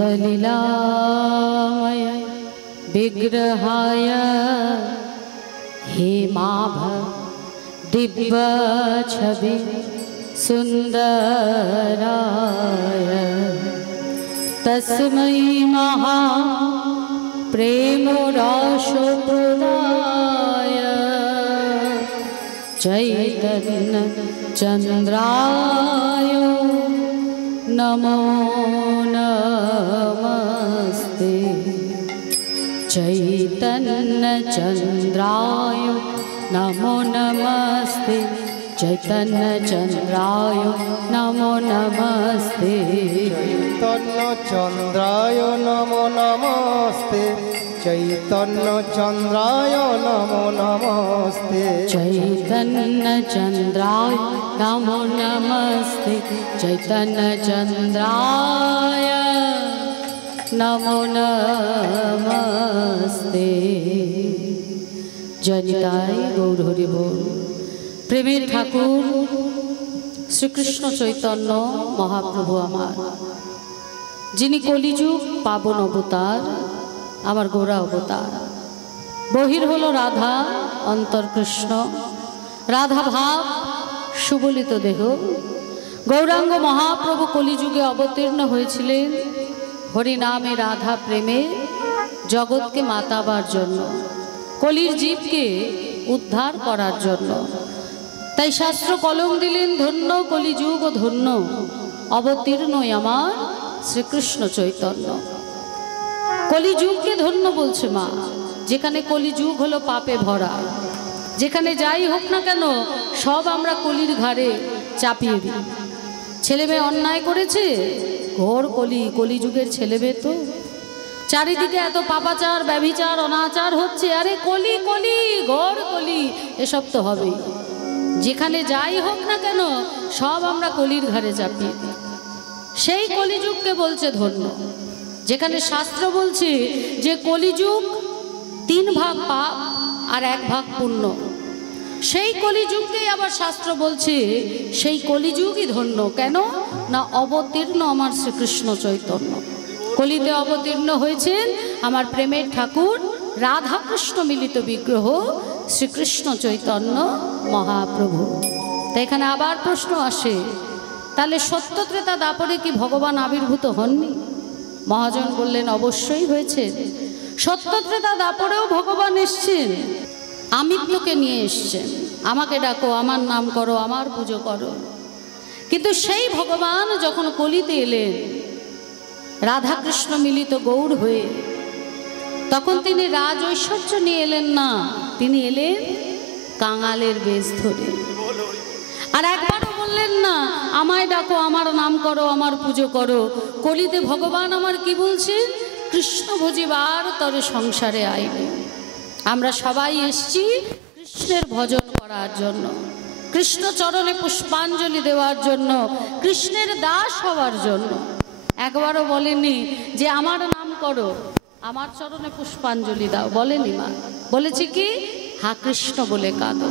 नन्दलीलामय विग्रहाय हेमाभ दिव्यछवि सुन्दराय तस्मै महाप्रेमरसप्रदाय चैतन्य चन्द्राय नमो नमस्ते। चैतन्य चन्द्राय नमो नमस्ते। चैतन्य चन्द्राय नमो नमस्ते। चैतन्य चन्द्राय नमो नमस्ते। चैतन्य चन्द्राय नमो नमस्ते। चैतन्य चन्द्राय नमो नमस्ते। चैतन्य चन्द्राय नमो नमस्ते। जनिताय गौर हरि बोल। प्रेमेर ठाकुर श्रीकृष्ण चैतन्य महाप्रभु आमार जिनि कलिजुग पावन अवतार आमार गोरा अवतार। बहिर हलो राधा अंतर कृष्ण। राधा भाव सुबलित देह। गौरांग महाप्रभु कलिजुगे अवतीर्ण हয়েছিলেন हरिनामे राधा प्रेमे जगत के माताबार जन्य कलिर जीव के उद्धार करार जन्य। ताई शास्त्र कलम दिलेन धन्य कलिजुग धन्य अवतीर्ण आमार श्रीकृष्ण चैतन्य। कलिजुग के धन्य बोलছে মা যেখানে কলিযুগ হলো পাপে ভরা। যেখানে যাই হোক না কেন সব আমরা কলির ঘাড়ে চাপিয়ে দিই। ছেলে মেয়ে অন্যায় করেছে ঘোর কলি কলিযুগের ছেলে মেয়ে তো চারিদিকে এত পাপাচার ব্যভিচার অনাচার হচ্ছে। আরে কলি কলি ঘোর কলি এসব তো হবেই। যেখানে যাই হোক না কেন সব আমরা কলির ঘাড়ে চাপিয়ে দিই। সেই কলিযুগকে বলছে ধন্য। যেখানে শাস্ত্র বলছে যে কলিযুগ 3 ভাগ পাপ আর 1 ভাগ পুণ্য, সেই কলিযুগকেই আবার শাস্ত্র বলছে সেই কলিযুগই ধন্য। কেন না অবতীর্ণ আমার শ্রীকৃষ্ণ চৈতন্য। কলিতে অবতীর্ণ হয়েছেন আমার প্রেমের ঠাকুর রাধা কৃষ্ণ মিলিত বিগ্রহ শ্রীকৃষ্ণ চৈতন্য মহাপ্রভু। তাই এখানে আবার প্রশ্ন আসে, তাহলে সত্য ত্রেতা দাপরে কি ভগবান আবির্ভূত হননি? মহাজন বললেন অবশ্যই হয়েছে। সত্য ত্রেতা দাপরেও ভগবান এসছেন, আমিত্বকে নিয়ে এসছেন। আমাকে ডাকো, আমার নাম করো, আমার পুজো করো। কিন্তু সেই ভগবান যখন কলিতে এলেন রাধা কৃষ্ণ মিলিত গৌর হয়ে, তখন তিনি রাজ ঐশ্বর্য নিয়ে এলেন না, তিনি এলেন কাঙালের বেশ ধরে। আর একবারও বললেন না আমায় ডাকো, আমার নাম করো, আমার পুজো করো। কলিতে ভগবান আমার কি বলছেন? কৃষ্ণ ভজিবার তরে সংসারে আইলে। আমরা সবাই এসছি কৃষ্ণের ভজন করার জন্য, কৃষ্ণ চরণে পুষ্পাঞ্জলি দেওয়ার জন্য, কৃষ্ণের দাস হওয়ার জন্য। একবারও বলেনি যে আমার নাম করো, আমার চরণে পুষ্পাঞ্জলি দাও, বলেনি মা। বলেছি কি হা কৃষ্ণ বলে কাঁদো।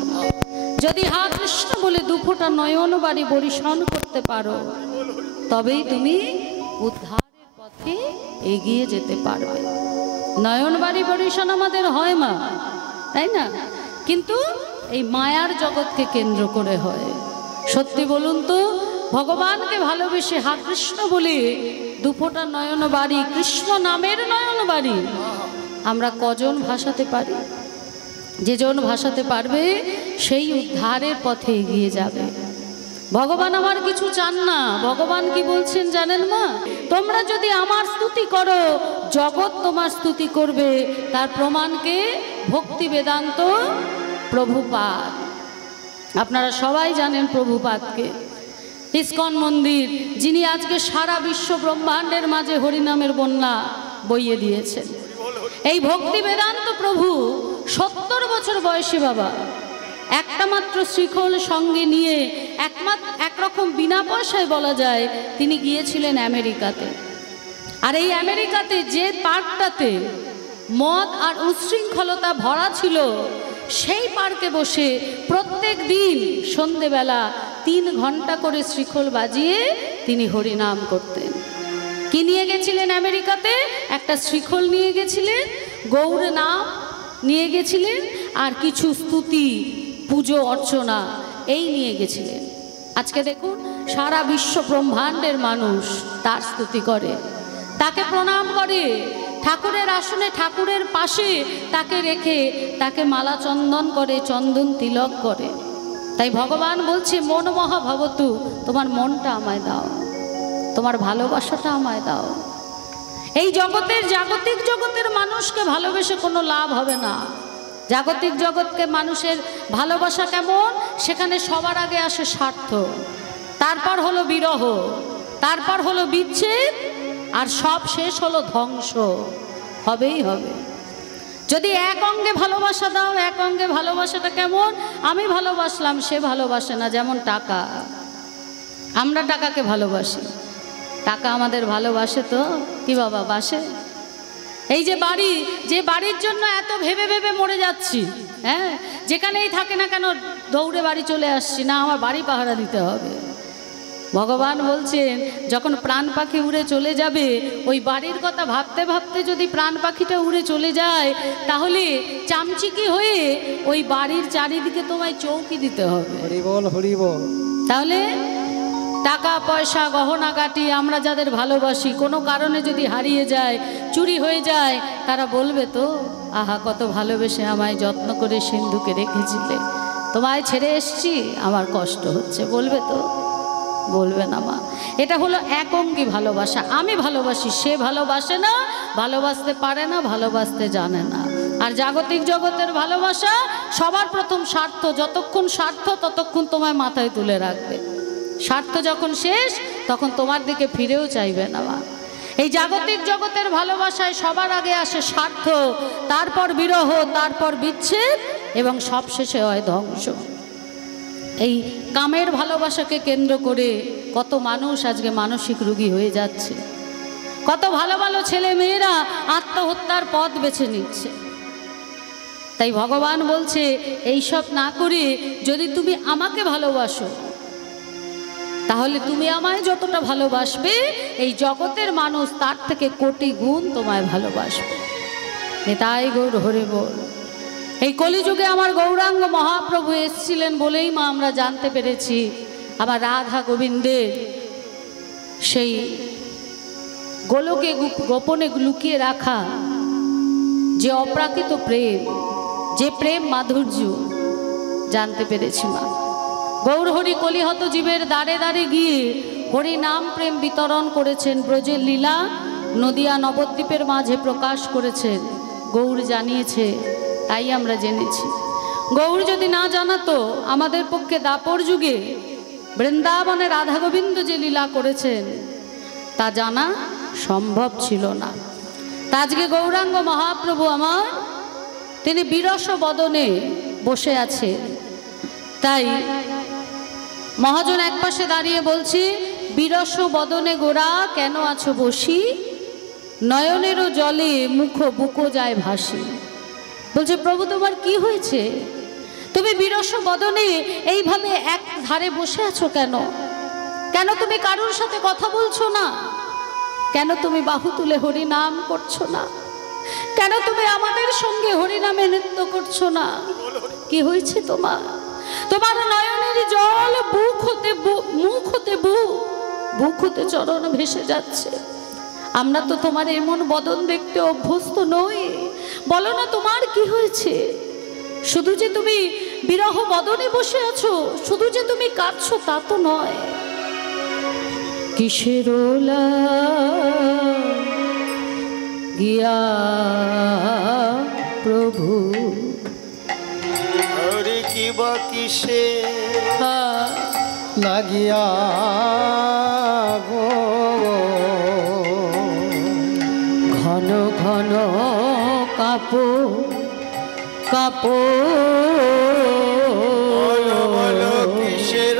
যদি হা কৃষ্ণ বলে 2 ফোঁটা নয়ন বাড়ি বরিশন করতে পারো, তবেই তুমি উদ্ধারের পথে এগিয়ে যেতে পারবে। নয়ন বাড়ি বরিশন আমাদের হয় মা, তাই না? কিন্তু এই মায়ার জগৎকে কেন্দ্র করে হয়। সত্যি বলুন তো, ভগবানকে ভালোবেসে হা কৃষ্ণ বলে 2 ফোঁটা নয়ন বাড়ি, কৃষ্ণ নামের নয়ন বাড়ি আমরা কজন ভাসাতে পারি? যেজন ভাসাতে পারবে সেই উদ্ধারের পথে এগিয়ে যাবে। ভগবান আমার কিছু চান না। ভগবান কি বলছেন জানেন মা? তোমরা যদি আমার স্তুতি করো জগৎ তোমার স্তুতি করবে। তার প্রমাণকে ভক্তি বেদান্ত প্রভুপাদ। আপনারা সবাই জানেন প্রভুপাদকে, ইস্কন মন্দির, যিনি আজকে সারা বিশ্ব ব্রহ্মাণ্ডের মাঝে হরিনামের বন্যা বইয়ে দিয়েছেন। এই ভক্তি বেদান্ত প্রভু 70 বছর বয়সী বাবা একটা মাত্র শ্রীখোল সঙ্গে নিয়ে একরকম বিনা পয়সায় বলা যায় তিনি গিয়েছিলেন আমেরিকাতে। আর এই আমেরিকাতে যে পার্কটাতে মদ আর উচ্ছৃঙ্খলতা ভরা ছিল, সেই পার্কে বসে প্রত্যেক দিন সন্ধেবেলা 3 ঘন্টা করে শ্রীখোল বাজিয়ে তিনি হরিনাম করতেন। কি নিয়ে গেছিলেন আমেরিকাতে? একটা শ্রীখোল নিয়ে গেছিলেন, গৌর নাম নিয়ে গেছিলেন, আর কিছু স্তুতি, পুজো অর্চনা এই নিয়ে গেছিলেন। আজকে দেখুন সারা বিশ্ব ব্রহ্মাণ্ডের মানুষ তার স্তুতি করে, তাকে প্রণাম করে, ঠাকুরের আসনে ঠাকুরের পাশে তাকে রেখে তাকে মালা চন্দন করে, চন্দন তিলক করে। তাই ভগবান বলছে মন মহা ভবতু, তোমার মনটা আমায় দাও, তোমার ভালোবাসাটা আমায় দাও। এই জগতের জাগতিক জগতের মানুষকে ভালোবেসে কোনো লাভ হবে না। জাগতিক জগৎকে মানুষের ভালোবাসা কেমন, সেখানে সবার আগে আসে স্বার্থ, তারপর হলো বিরহ, তারপর হলো বিচ্ছেদ, আর সব শেষ হলো ধ্বংস। হবেই হবে। যদি এক অঙ্গে ভালোবাসা দাও, এক অঙ্গে ভালোবাসাটা কেমন, আমি ভালোবাসলাম সে ভালোবাসে না। যেমন টাকা, আমরা টাকাকে ভালোবাসি, টাকা আমাদের ভালোবাসে তো? কি বাবা বাসে? এই যে বাড়ি, যে বাড়ির জন্য এত ভেবে ভেবে মরে যাচ্ছি, হ্যাঁ, যেখানেই থাকে না কেন দৌড়ে বাড়ি চলে আসছি, না আমার বাড়ি পাহারা দিতে হবে। ভগবান বলছেন যখন প্রাণ পাখি উড়ে চলে যাবে, ওই বাড়ির কথা ভাবতে ভাবতে যদি প্রাণ পাখিটা উড়ে চলে যায়, তাহলে চামচিকি হয়ে ওই বাড়ির চারিদিকে তোমায় চৌকি দিতে হবে। হরি বল, হরি বল। তাহলে টাকা পয়সা গহনা গাটি আমরা যাদের ভালোবাসি, কোনো কারণে যদি হারিয়ে যায়, চুরি হয়ে যায়, তারা বলবে তো, আহা কত ভালোবেসে আমায় যত্ন করে সিন্ধুকে রেখেছিলে, তোমায় ছেড়ে এসছি, আমার কষ্ট হচ্ছে, বলবে তো? বলবে না মা। এটা হলো একঙ্গী ভালোবাসা। আমি ভালোবাসি, সে ভালোবাসে না, ভালোবাসতে পারে না, ভালোবাসতে জানে না। আর জাগতিক জগতের ভালোবাসা সবার প্রথম স্বার্থ, যতক্ষণ স্বার্থ ততক্ষণ তোমায় মাথায় তুলে রাখবে, স্বার্থ যখন শেষ তখন তোমার দিকে ফিরেও চাইবে না মা। এই জাগতিক জগতের ভালোবাসায় সবার আগে আসে স্বার্থ, তারপর বিরহ, তারপর বিচ্ছেদ, এবং সব শেষে হয় ধ্বংস। এই কামের ভালোবাসাকে কেন্দ্র করে কত মানুষ আজকে মানসিক রোগী হয়ে যাচ্ছে, কত ভালো ভালো ছেলে মেয়েরা আত্মহত্যার পথ বেছে নিচ্ছে। তাই ভগবান বলছে এইসব না করে যদি তুমি আমাকে ভালোবাসো, তাহলে তুমি আমায় যতটা ভালোবাসবে, এই জগতের মানুষ তার থেকে কোটি গুণ তোমায় ভালোবাসবে। নিতাই গৌর হরি বল। এই কলিযুগে আমার গৌরাঙ্গ মহাপ্রভু এসেছিলেন বলেই মা আমরা জানতে পেরেছি আমার রাধা গোবিন্দের সেই গোলকে গোপনে লুকিয়ে রাখা যে অপ্রাকৃত প্রেম, যে প্রেম মাধুর্য জানতে পেরেছি মা। গৌর হরি কলিহত জীবের দ্বারে দ্বারে গিয়ে হরি নাম প্রেম বিতরণ করেছেন, ব্রজের লীলা নদিয়া নবদ্বীপের মাঝে প্রকাশ করেছেন। গৌর জানিয়েছে, তাই আমরা জেনেছি। গৌর যদি না জানাতো, আমাদের পক্ষে দাপর যুগে বৃন্দাবনে রাধা গোবিন্দ যে লীলা করেছেন তা জানা সম্ভব ছিল না। তা আজকে গৌরাঙ্গ মহাপ্রভু আমার, তিনি বিরস বদনে বসে আছে। তাই মহাজন একপাশে দাঁড়িয়ে বলছি, বিরস বদনে গোরা কেন আছো বসি, নয়নেরও জলে মুখ বুকো যায় ভাসি। বলছে প্রভু তোমার কি হয়েছে, তুমি বিরস বদনে এইভাবে এক ধারে বসে আছো কেন? কেন তুমি কারোর সাথে কথা বলছো না? কেন তুমি বাহু তুলে হরি নাম করছো না? কেন তুমি আমাদের সঙ্গে হরি নামে নৃত্য করছো না? কি হয়েছে তোমার? তোমার নয়নের জল বুক হতে মুখ হতে বুক হতে চরণ ভেসে যাচ্ছে। আমরা তো তোমার এমন বদন দেখতে অভ্যস্ত নই। বলো না তোমার কি হয়েছে? শুধু যে তুমি বিরহ বদনে বসে আছো, শুধু যে তুমি কাঁদছো তা তো নয়। কিসের গিয়া প্রভু হরি কি বা কিসে লাগিয়া গো, ঘন ঘন কাপো কাপো কিসের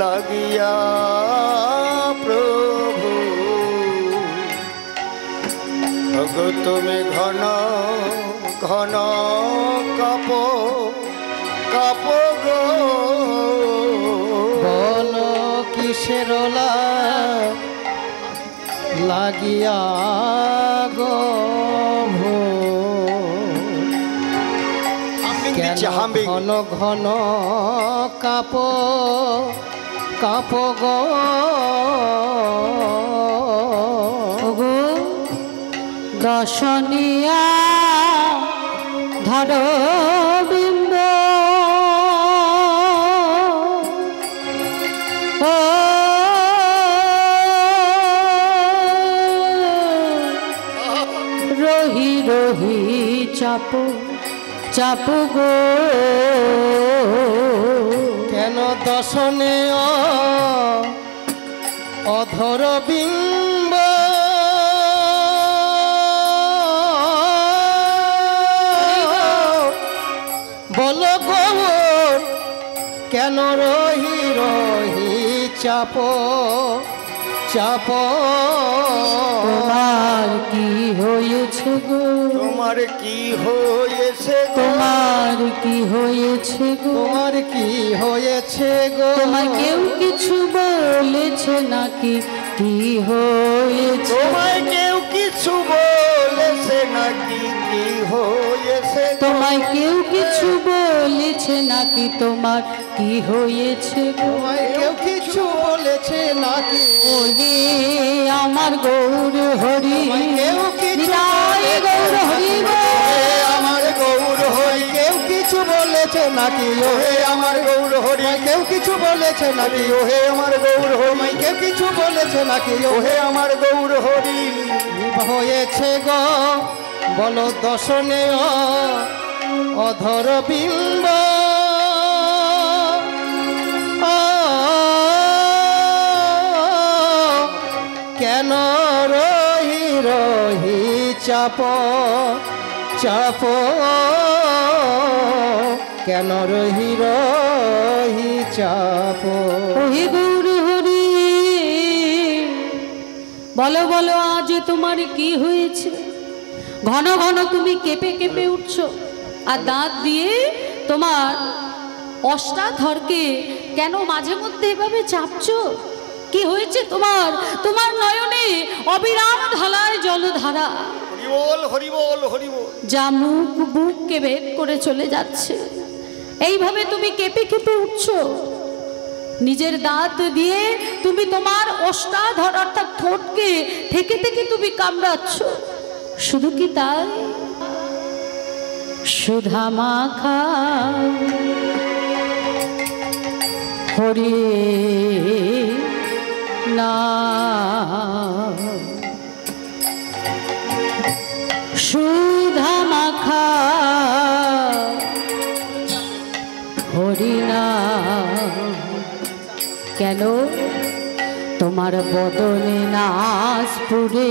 লাগিয়া প্রভু, গো তুমি ঘন ঘন কাপো কাপো গো, বল কিসের লাগিয়া গো ঘন ঘন কাপ গো দশনিয়া ধর বিম্ব ও রহি রহি চাপো চাপো গো কেন দশনে অধর বিম্ব বল গৌর কেন রহি রহি চাপ চাপ তোমার কি হয়েছে গো তোমার কি হয়েছে তোমার কি হয়েছে গো তোমার কি হয়েছে গো তোমায় কেউ কিছু বলেছে নাকি কি হয়েছে তোমায় কেউ কিছু বলেছে নাকি কি হয়েছে তোমায় কেউ কিছু বলেছে নাকি তোমার কি হয়েছে গো তোমায় কেউ কিছু বলেছে নাকি ওহে আমার গৌর হরি কেউ কিছু নিতাই গৌর হরি আমার গৌর হরি কেউ কিছু বলেছে নাকি ওহে আমার গৌর হরি কেউ কিছু বলেছে নাকি ওহে আমার গৌর হরি কেউ কিছু বলেছে নাকি ওহে আমার গৌর হরি হয়েছে গো বলো দশনে অধর বিম্ব কেন রহি রহি চাপ চাপ কেন রহি রহি চাপ ওহে গৌর হরি বলো বলো আজ তোমার কি হয়েছে ঘন ঘন তুমি কেঁপে কেঁপে উঠছো আর দাঁত দিয়ে তোমার অষ্টাধরকে কেন মাঝে মধ্যে এভাবে চাপছো কি হয়েছে তোমার তোমার নয়নে অবিরাম ঢালায় জলধারা হরিবোল হরিবোল হরিবোল যা মুখ বুককে ভেদ করে চলে যাচ্ছে এইভাবে তুমি কেঁপে কেঁপে উঠছো নিজের দাঁত দিয়ে তুমি তোমার অষ্টাধর অর্থাৎ ঠোঁটকে থেকে থেকে তুমি কামড়াচ্ছ শুধু কি তাই সুধা মাখা হরি না সুধা মাখা হরি না কেন তোমার বদনে না স্ফুরে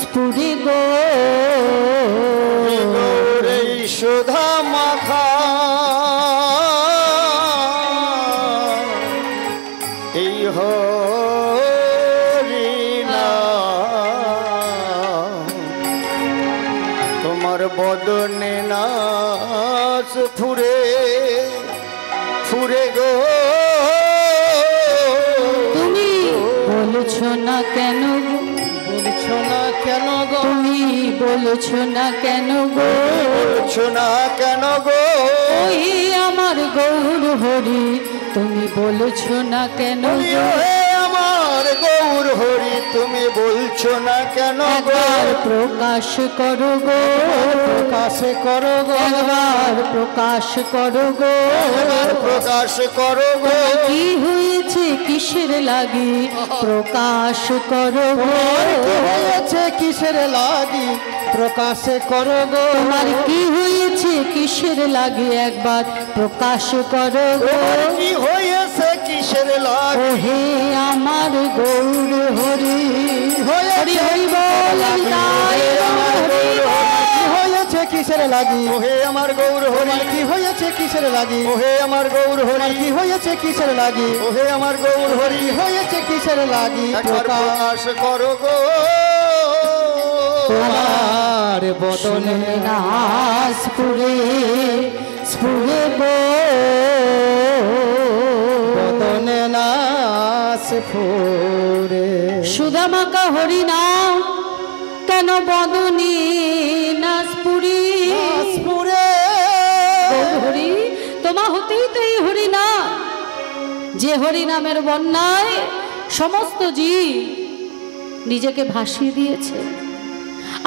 স্ফুরে গো সুধা মাখা এই হরি নাম তোমার বদনে নাচ ফুরে ফুরে গো তুমি বলছো না কেন গো বলছো না কেন গো তুমি বলছো না কেন গো বলছো না কেন গো ওই আমার গৌর হরি তুমি বলছো না কেন গো হে আমার গৌর হরি তুমি বলছো না কেন গো একবার প্রকাশ করো গো প্রকাশ করো গো একবার প্রকাশ করো গো প্রকাশ করো গো কি হয়েছে কিসের লাগি প্রকাশ করো গো কি হয়েছে কিসের লাগি প্রকাশ করো গো তোমার কি হয়েছে কিসের লাগি একবার প্রকাশ করো গো কি হয়েছে কিসের লাগি ওহে আমার গৌর হরি হরি হরি বল নিতাই গৌর হরি কি হয়েছে কিসের লাগি ওহে আমার গৌর হরি কি হয়েছে কিসের লাগি ওহে আমার গৌর হরি কি হয়েছে কিসের লাগি ওহে আমার গৌর হরি হয়েছে কিসের লাগি প্রকাশ করো গো তোমার বদনে না স্ফুরে স্ফুরে গো বদনে না ফুরে। সুদামাকা হরি নাম কেন বদনী নাসপুরি নাসপুরে হরি তোমা হতেই তো এই হরি নাম, যে হরি নামের বন্যায় সমস্ত জীব নিজেকে ভাসিয়ে দিয়েছে।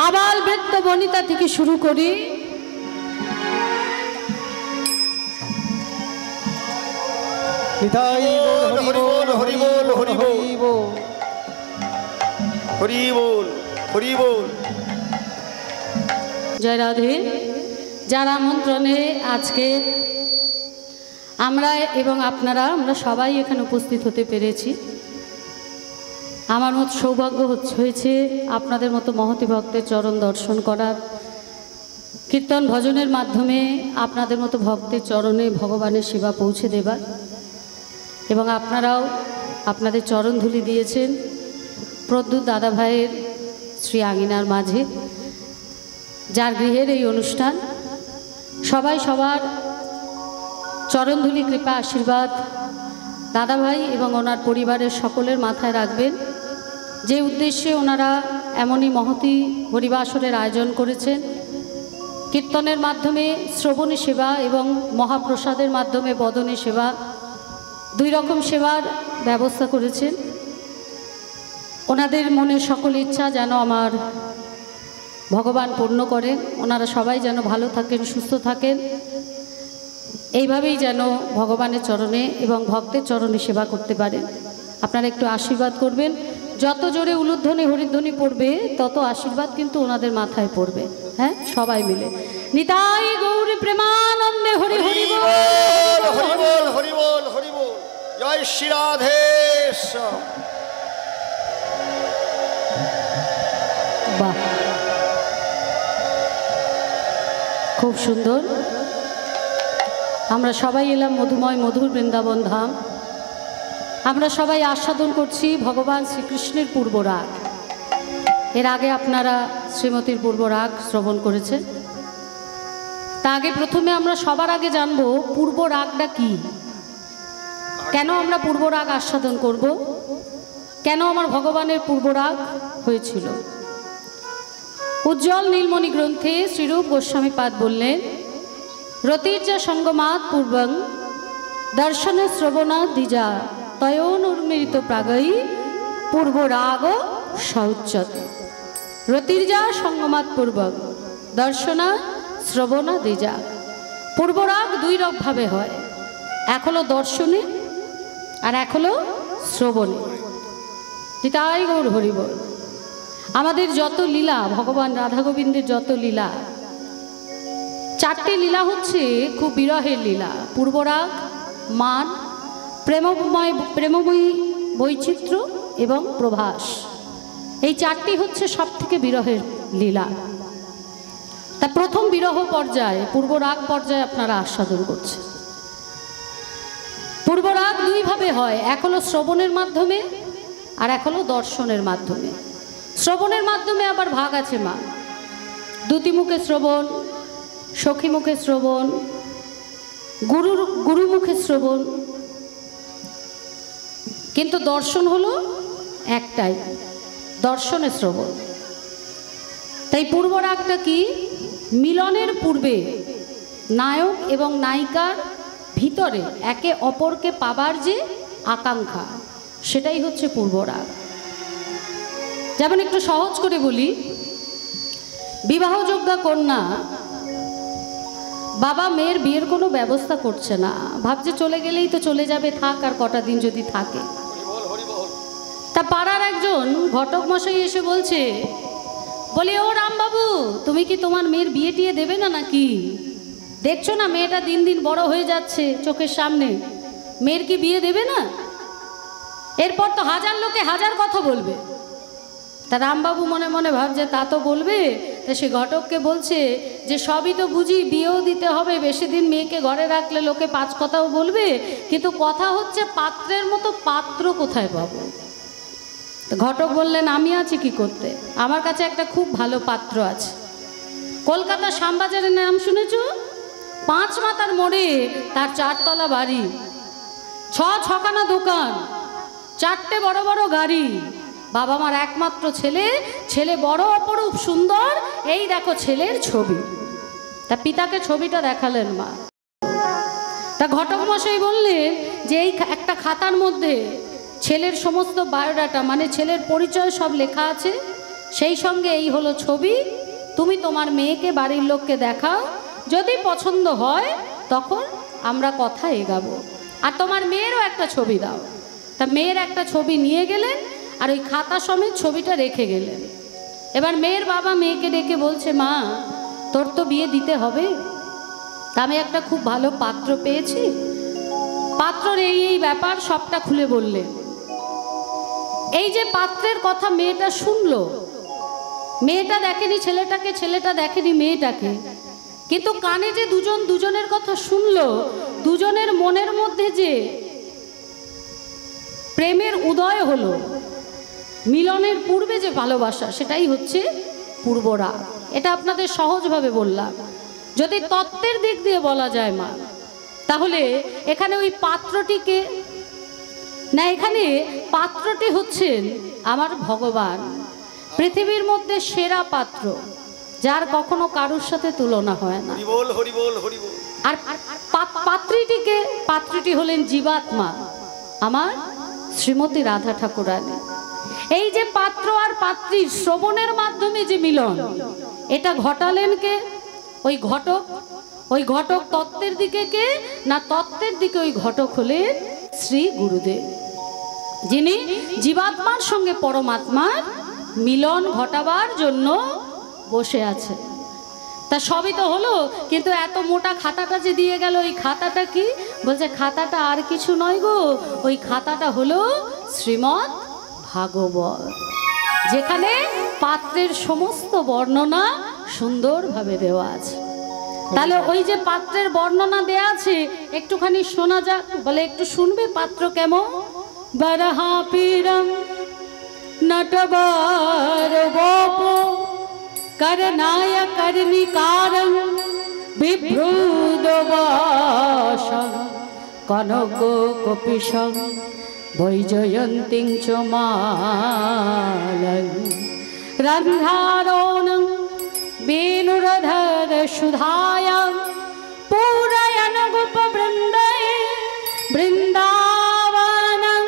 আবাল বৃদ্ধ বনিতা থেকে শুরু করি নিতাই হরি বল হরি বল হরি বল হরি বল হরি বল। জয় রাধে। যার আমন্ত্রণে আজকে আমরা এবং আপনারা আমরা সবাই এখানে উপস্থিত হতে পেরেছি। আমার মতো সৌভাগ্য হয়েছে আপনাদের মতো মহতী ভক্তের চরণ দর্শন করার, কীর্তন ভজনের মাধ্যমে আপনাদের মতো ভক্তের চরণে ভগবানের সেবা পৌঁছে দেবার, এবং আপনারাও আপনাদের চরণধুলি দিয়েছেন প্রদ্যুৎ দাদা ভাইয়ের শ্রী আঙিনার মাঝে, যার গৃহের এই অনুষ্ঠান। সবাই সবার চরণধুলি কৃপা আশীর্বাদ দাদাভাই এবং ওনার পরিবারের সকলের মাথায় রাখবেন, যে উদ্দেশ্যে ওনারা এমনই মহতী হরিবাসরের আয়োজন করেছেন। কীর্তনের মাধ্যমে শ্রবণী সেবা এবং মহাপ্রসাদের মাধ্যমে বদনী সেবা, দুই রকম সেবার ব্যবস্থা করেছেন। ওনাদের মনের সকল ইচ্ছা যেন আমার ভগবান পূর্ণ করেন, ওনারা সবাই যেন ভালো থাকেন, সুস্থ থাকেন, এইভাবেই যেন ভগবানের চরণে এবং ভক্তের চরণে সেবা করতে পারেন। আপনারা একটু আশীর্বাদ করবেন। যত জোরে উলুধ্বনি হরিধ্বনি পড়বে তত আশীর্বাদ কিন্তু ওনাদের মাথায় পড়বে। হ্যাঁ, সবাই মিলে নিতাই গৌরী প্রেমানন্দে হরি হরি বল হরি বল হরি বল হরি বল। জয় শ্রী রাধে। বাহ, খুব সুন্দর। আমরা সবাই এলাম মধুময় মধুর বৃন্দাবন ধাম। আমরা সবাই আস্বাদন করছি ভগবান শ্রীকৃষ্ণের পূর্ব রাগ। এর আগে আপনারা শ্রীমতীর পূর্ব রাগ শ্রবণ করেছেন। তা আগে প্রথমে আমরা সবার আগে জানব পূর্ব রাগটা কি, কেন আমরা পূর্ব রাগ আস্বাদন করব, কেন আমার ভগবানের পূর্ব রাগ হয়েছিল। উজ্জ্বল নীলমণি গ্রন্থে শ্রীরূপ গোস্বামী পাদ বললেন, রতির্যা সঙ্গমাত পূর্বং দর্শন শ্রবণা দ্বিজা তয়োনুর্মিত প্রাগৈ পূর্ব রাগ সৌচ্যতে। রতির্যা সঙ্গমাত পূর্বং দর্শনা শ্রবণা দ্বিজা। পূর্ব রাগ দুই রকমভাবে হয়, এক হলো দর্শনে আর এক হলো শ্রবণে। নিতাই গৌর হরি বল। আমাদের যত লীলা, ভগবান রাধা গোবিন্দের যত লীলা, চারটি লীলা হচ্ছে খুব বিরহের লীলা। পূর্বরাগ, মান, প্রেমময়ী বৈচিত্র্য এবং প্রভাস, এই চারটি হচ্ছে সব থেকে বিরহের লীলা। তা প্রথম বিরহ পর্যায়ে পূর্বরাগ পর্যায়ে আপনারা আস্বাদন করছেন। পূর্বরাগ দুইভাবে হয়, এক হলো শ্রবণের মাধ্যমে আর এক হলো দর্শনের মাধ্যমে। শ্রবণের মাধ্যমে আবার ভাগ আছে মা, দুতিমুখে শ্রবণ, সখীমুখে শ্রবণ, গুরুমুখে শ্রবণ, কিন্তু দর্শন হলো একটাই, দর্শনে শ্রবণ। তাই পূর্বরাগটা কি? মিলনের পূর্বে নায়ক এবং নায়িকার ভিতরে একে অপরকে পাবার যে আকাঙ্ক্ষা, সেটাই হচ্ছে পূর্বরাগ। যেমন একটু সহজ করে বলি, বিবাহযোগ্যা কন্যা, বাবা মেয়ের বিয়ের কোনো ব্যবস্থা করছে না, ভাবছে চলে গেলেই তো চলে যাবে, থাক আর কটা দিন যদি থাকে। তা পাড়ার একজন ঘটক মশাই এসে বলছে, বলে ও রামবাবু, তুমি কি তোমার মেয়ের বিয়ে টিয়ে দেবে না নাকি? দেখছো না মেয়েটা দিন দিন বড় হয়ে যাচ্ছে চোখের সামনে, মেয়ের কি বিয়ে দেবে না? এরপর তো হাজার লোকে হাজার কথা বলবে। তা রামবাবু মনে মনে ভাবছে তা তো বলবে। তা সে ঘটককে বলছে যে সবই তো বুঝি, বিয়েও দিতে হবে, বেশি দিন মেয়েকে ঘরে রাখলে লোকে পাঁচ কথাও বলবে, কিন্তু কথা হচ্ছে পাত্রের মতো পাত্র কোথায় পাবো? ঘটক বললেন, আমি আছি কি করতে, আমার কাছে একটা খুব ভালো পাত্র আছে। কলকাতা শ্যামবাজারের নাম শুনেছ? 5 মাথার মোড়ে তার 4 তলা বাড়ি, 6 ছখানা দোকান, 4টে বড় বড় গাড়ি, বাবা মার একমাত্র ছেলে, ছেলে বড় অপরূপ সুন্দর, এই দেখো ছেলের ছবি। তা পিতাকে ছবিটা দেখালেন মা। তা ঘটক মশাই বললেন যে এই একটা খাতার মধ্যে ছেলের সমস্ত বায়োডাটা মানে ছেলের পরিচয় সব লেখা আছে, সেই সঙ্গে এই হলো ছবি, তুমি তোমার মেয়েকে বাড়ির লোককে দেখাও, যদি পছন্দ হয় তখন আমরা কথা এগাবো, আর তোমার মেয়েরও একটা ছবি দাও। তা মেয়ের একটা ছবি নিয়ে গেলেন আর ওই খাতা সমেত ছবিটা রেখে গেলেন। এবার মেয়ের বাবা মেয়েকে ডেকে বলছে, মা তোর তো বিয়ে দিতে হবে, তা আমি একটা খুব ভালো পাত্র পেয়েছি, পাত্রর এই ব্যাপার সবটা খুলে বললেন। এই যে পাত্রের কথা মেয়েটা শুনলো, মেয়েটা দেখেনি ছেলেটাকে, ছেলেটা দেখেনি মেয়েটাকে, কিন্তু কানে যে দুজন দুজনের কথা শুনলো, দুজনের মনের মধ্যে যে প্রেমের উদয় হলো, মিলনের পূর্বে যে ভালোবাসা, সেটাই হচ্ছে পূর্বরাগ। এটা আপনাদের সহজভাবে বললাম। যদি তত্ত্বের দিক দিয়ে বলা যায় মা, তাহলে এখানে ওই পাত্রটিকে না, এখানে পাত্রটি হচ্ছেন আমার ভগবান, পৃথিবীর মধ্যে সেরা পাত্র, যার কখনো কারোর সাথে তুলনা হয় না। আর পাত্রীটি হলেন জীবাত্মা, আমার শ্রীমতী রাধা ঠাকুরানী। এই যে পাত্র আর পাত্রীর শ্রবণের মাধ্যমে যে মিলন, এটা ঘটালেন কে? ওই ঘটক। ওই ঘটক তত্ত্বের দিকে কে না, তত্ত্বের দিকে ওই ঘটক হলেন শ্রী গুরুদেব, যিনি জীবাত্মার সঙ্গে পরমাত্মার মিলন ঘটাবার জন্য বসে আছে। তা সবই তো হলো, কিন্তু এত মোটা খাতাটা যে দিয়ে গেল, ওই খাতাটা কি? বলছে খাতাটা আর কিছু নয় গো, ওই খাতাটা হলো শ্রীমদ্ ভাগবত, যেখানে পাত্রের সমস্ত বর্ণনা সুন্দরভাবে দেওয়া আছে। তাহলে ওই যে পাত্রের বর্ণনা দেয়া আছে, একটুখানি শোনা যাক। বলে একটু শুনবে পাত্র কেমন? বরহা পীরম নটবর বপ করনায় করনিকারং বিভ্রুদবাসং কনক কপিশং বৈজয়ন্তিং চ মালং রন্ধারোণং বেনুরধর সুধায়াং পূরয়ন গোপবৃন্দয়ে বৃন্দাবনং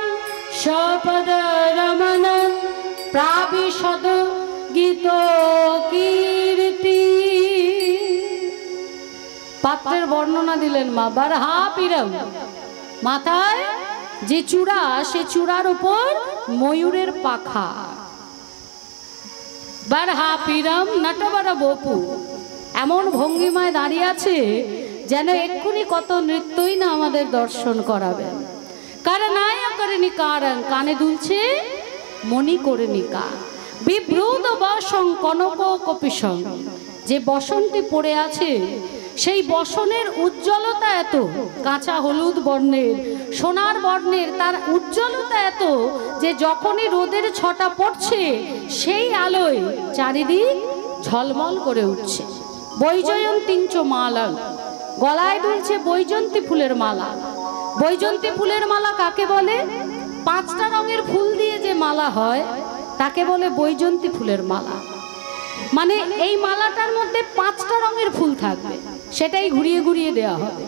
সপদরমণং প্রাবিশদ গীত কীর্তি। পাত্রের বর্ণনা দিলেন মা। বরহা পীরম, মাথায় যে চূড়া, সে চূড়ার উপর ময়ূরের পাখা। বরহা পীরম নটবর বপু, এমন ভঙ্গিমায় দাঁড়িয়ে আছে যেন এক্ষুনি কত নৃত্যই না আমাদের দর্শন করাবেন। করনায় করনিকারং, কানে দুলছে মণিকর্ণিকা। বিভ্রুদ বসং কনক কপিশং, যে বসনটি পড়ে আছে সেই বসনের উজ্জ্বলতা এত, কাঁচা হলুদ বর্ণের, সোনার বর্ণের, তার উজ্জ্বলতা এত যে যখনই রোদের ছটা পড়ছে সেই আলোয় চারিদিক ঝলমল করে উঠছে। বৈজয়ন্তিং চ মালং, গলায় দুলছে বৈজন্তী ফুলের মালা। বৈজন্তী ফুলের মালা কাকে বলে? 5টা রঙের ফুল দিয়ে যে মালা হয় তাকে বলে বৈজন্তী ফুলের মালা। মানে এই মালাটার মধ্যে 5টা রঙের ফুল থাকবে, সেটাই ঘুরিয়ে ঘুরিয়ে দেওয়া হবে,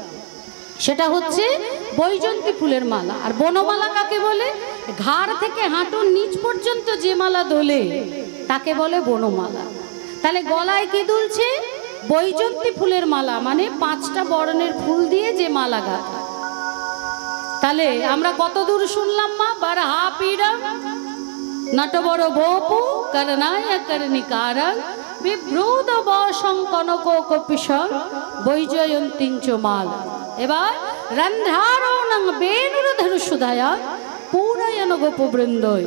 সেটা হচ্ছে বৈজন্তী ফুলের মালা। আর বনমালা কাকে বলে? ঘাড় থেকে হাঁটুর নিচ পর্যন্ত যে মালা দোলে তাকে বলে বনমালা। তাহলে গলায় কি দুলছে? বৈজন্তী ফুলের মালা, মানে 5টা বর্ণের ফুল দিয়ে যে মালা গাঁথা। তাহলে আমরা কত দূর শুনলাম মা? বরহা পীরম নটবর বপু করনায় করনিকারং বিভ্রুদ বসং কনক কপিশং বৈজয়ন্তিং চ মালং। এবার রন্ধারোণং বেনুরধর সুধায়াং পূরয়ন গোপবৃন্দয়,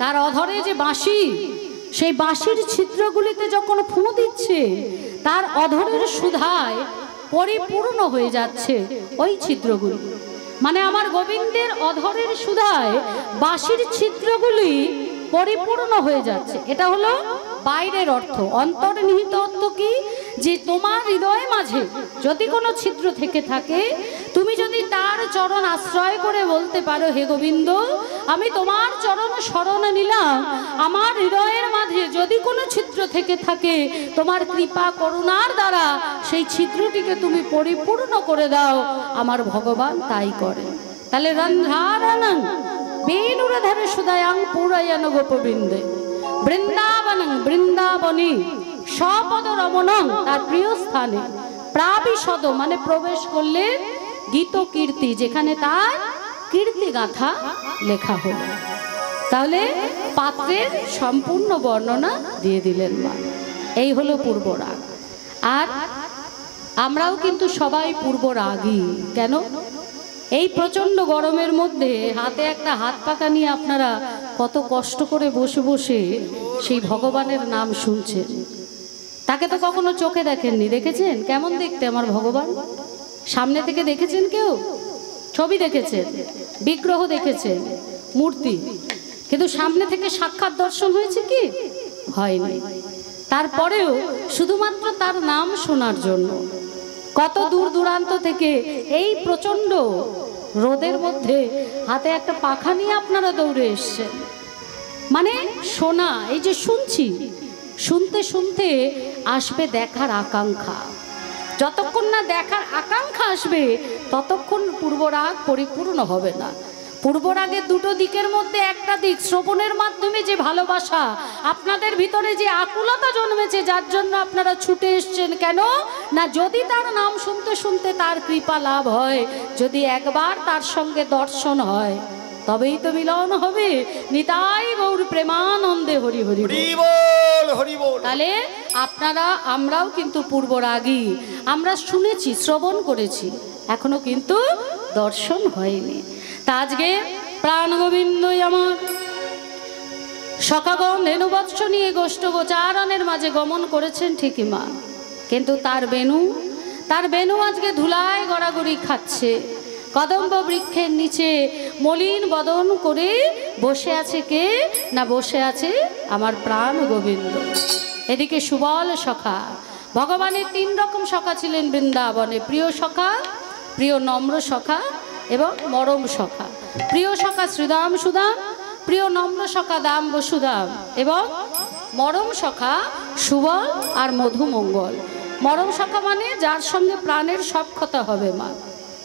তার অধরে যে বাঁশি, সেই বাঁশির ছিদ্রগুলিতে যখন ফুঁ দিচ্ছে, তার অধরের সুধায় পরিপূর্ণ হয়ে যাচ্ছে ওই ছিদ্রগুলি। মানে আমার গোবিন্দের অধরের সুধায় বাঁশির ছিদ্রগুলি পরিপূর্ণ হয়ে যাচ্ছে। এটা হলো বাইরের অর্থ। অন্তর্নিহিত অর্থ কি? যে তোমার হৃদয়ের মাঝে যদি কোনো ছিদ্র থেকে থাকে, তুমি যদি তার চরণ আশ্রয় করে বলতে পারো, হে গোবিন্দ আমি তোমার চরণ শরণ নিলাম, আমার হৃদয়ের মাঝে যদি কোনো ছিদ্র থেকে থাকে তোমার কৃপা করুণার দ্বারা সেই ছিদ্রটিকে তুমি পরিপূর্ণ করে দাও, আমার ভগবান তাই করে। তাহলে রন্ধারণং বেণুরধরে সুদয়াং পুরায়ন গোপবৃন্দে বৃন্দাবনং বৃন্দাবনী স্বপদ রমণং, তার প্রিয় স্থানে প্রাবিশদ মানে প্রবেশ করলে গীত কীর্তি, যেখানে তার কীর্তি গাথা লেখা হলো। তাহলে পাত্রের সম্পূর্ণ বর্ণনা দিয়ে দিলেন মা। এই হলো পূর্ব রাগ। আর আমরাও কিন্তু সবাই পূর্ব রাগী। কেন? এই প্রচণ্ড গরমের মধ্যে হাতে একটা হাত পাকা নিয়ে আপনারা কত কষ্ট করে বসে বসে সেই ভগবানের নাম শুনছেন। তাকে তো কখনো চোখে দেখেননি, দেখেছেন কেমন দেখতে আমার ভগবান? সামনে থেকে দেখেছেন কেউ? ছবি দেখেছেন, বিগ্রহ দেখেছেন, মূর্তি, কিন্তু সামনে থেকে সাক্ষাৎ দর্শন হয়েছে কি? হয়নি। তারপরেও শুধুমাত্র তার নাম শোনার জন্য কত দূর দূরান্ত থেকে এই প্রচণ্ড রোদের মধ্যে হাতে একটা পাখা নিয়ে আপনারা দৌড়ে এসছেন। মানে শোনা, এই যে শুনছি, শুনতে শুনতে আসবে দেখার আকাঙ্ক্ষা। যতক্ষণ না দেখার আকাঙ্ক্ষা আসবে ততক্ষণ পূর্বরাগ পরিপূর্ণ হবে না। পূর্বরাগের দুটো দিকের মধ্যে একটা দিক শ্রবণের মাধ্যমে যে ভালোবাসা, আপনাদের ভিতরে যে আকুলতা জন্মেছে, যার জন্য আপনারা ছুটে এসছেন। কেন না? যদি তার নাম শুনতে শুনতে তার কৃপা লাভ হয়, যদি একবার তার সঙ্গে দর্শন হয়, তবেই তো মিলন হবে। নিতাই গৌর প্রেমানন্দে হরি হরি বল, হরি বল। তাহলে আপনারা, আমরাও কিন্তু পূর্বরাগী। আমরা শুনেছি, শ্রবণ করেছি, এখনো কিন্তু দর্শন হয়নি। তা আজকে প্রাণ গোবিন্দই আমার সখাগণ ধেনুবৎস নিয়ে গোষ্ঠ গোচারণের মাঝে গমন করেছেন ঠিকই মা, কিন্তু তার বেনু আজকে ধুলায় গড়াগড়ি খাচ্ছে। কদম্ব বৃক্ষের নিচে মলিন বদন করে বসে আছে কে? না বসে আছে আমার প্রাণ গোবিন্দ। এদিকে সুবল সখা, ভগবানের 3 রকম সখা ছিলেন বৃন্দাবনে, প্রিয় সখা, প্রিয় নম্র সখা এবং মরম সখা। প্রিয় সখা শ্রীদাম সুদাম, প্রিয় নম্র সখা দাম বসুদাম, এবং মরম সখা সুবল আর মধুমঙ্গল। মরম সখা মানে যার সঙ্গে প্রাণের সব কথা হবে মা।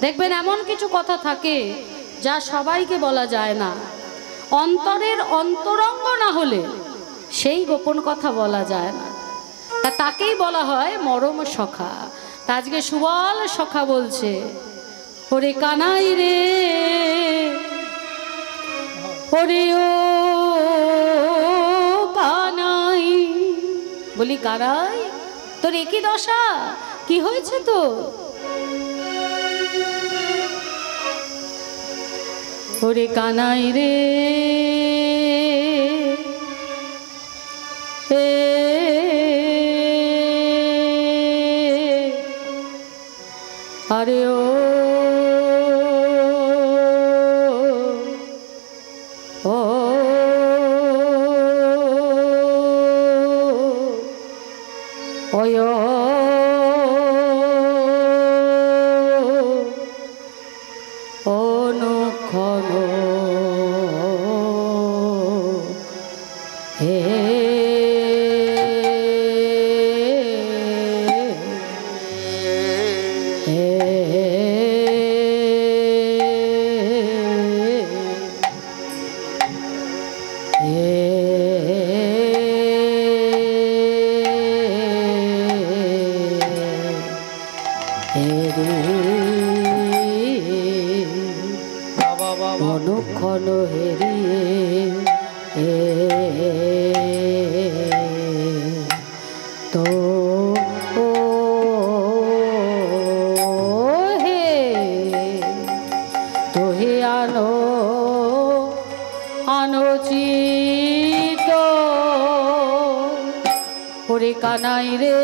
দেখবেন এমন কিছু কথা থাকে যা সবাইকে বলা যায় না, অন্তরের অন্তরঙ্গ না হলে সেই গোপন কথা বলা যায় না, তাকেই বলা হয় মরম সখা। তা আজকে সুবল সখা বলছে, ওরে কানাই রে, ওরে ও কানাই। বলি কানাই, তোর একই দশা, কি হয়েছে তো? ওরে কানাই রে, আরে ও অনুক্ষণ হেরিয়ে তো হে তো হে আনো আনোচিত ওরে কানাই রে